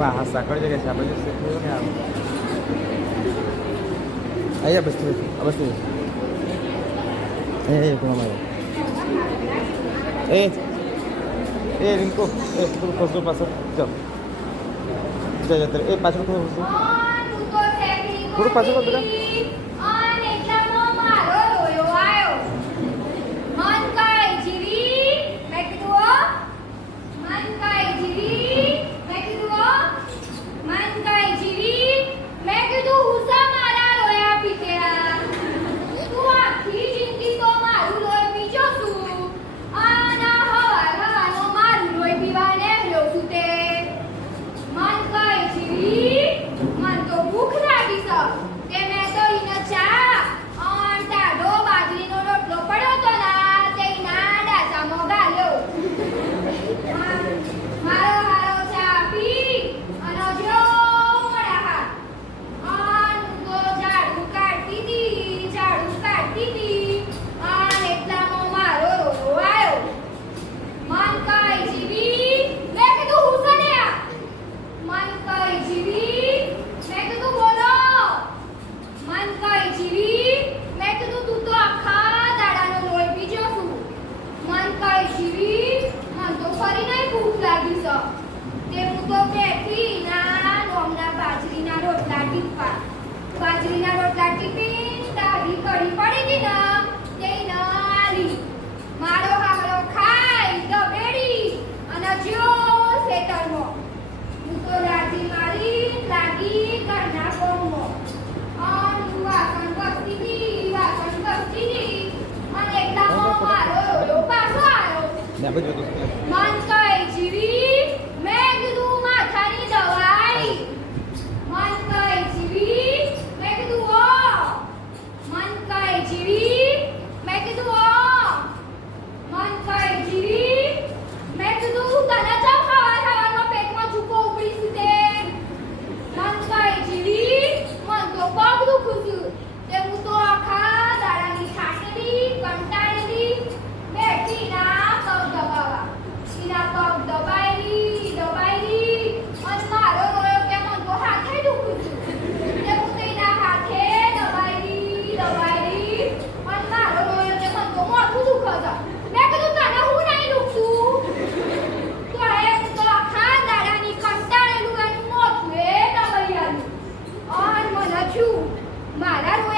Vamos lá, arrastar. Acorda que sabe, você tem real. Aí, abastece, abastece. Ei, como é? Ei. Ei, Rinko, ei, tu passou, passou. Tchau. Já já, ei, passou com você. পুরো পাঁচশো কত રોટલા ટીપવા બાજરીના રોટલા TP તારી કડી પડી ગઈ ના તે નાલી મારો હારો ખાઈ દબેડી અને જો સેતરમો હું તો રાજી મારી લાગી ઘરના કોમો. અન વાસણ વસ્તી ની વાસણ વસ્તી ની અને એકદમ મારો રોયો પાછો આવ્યો મન મારા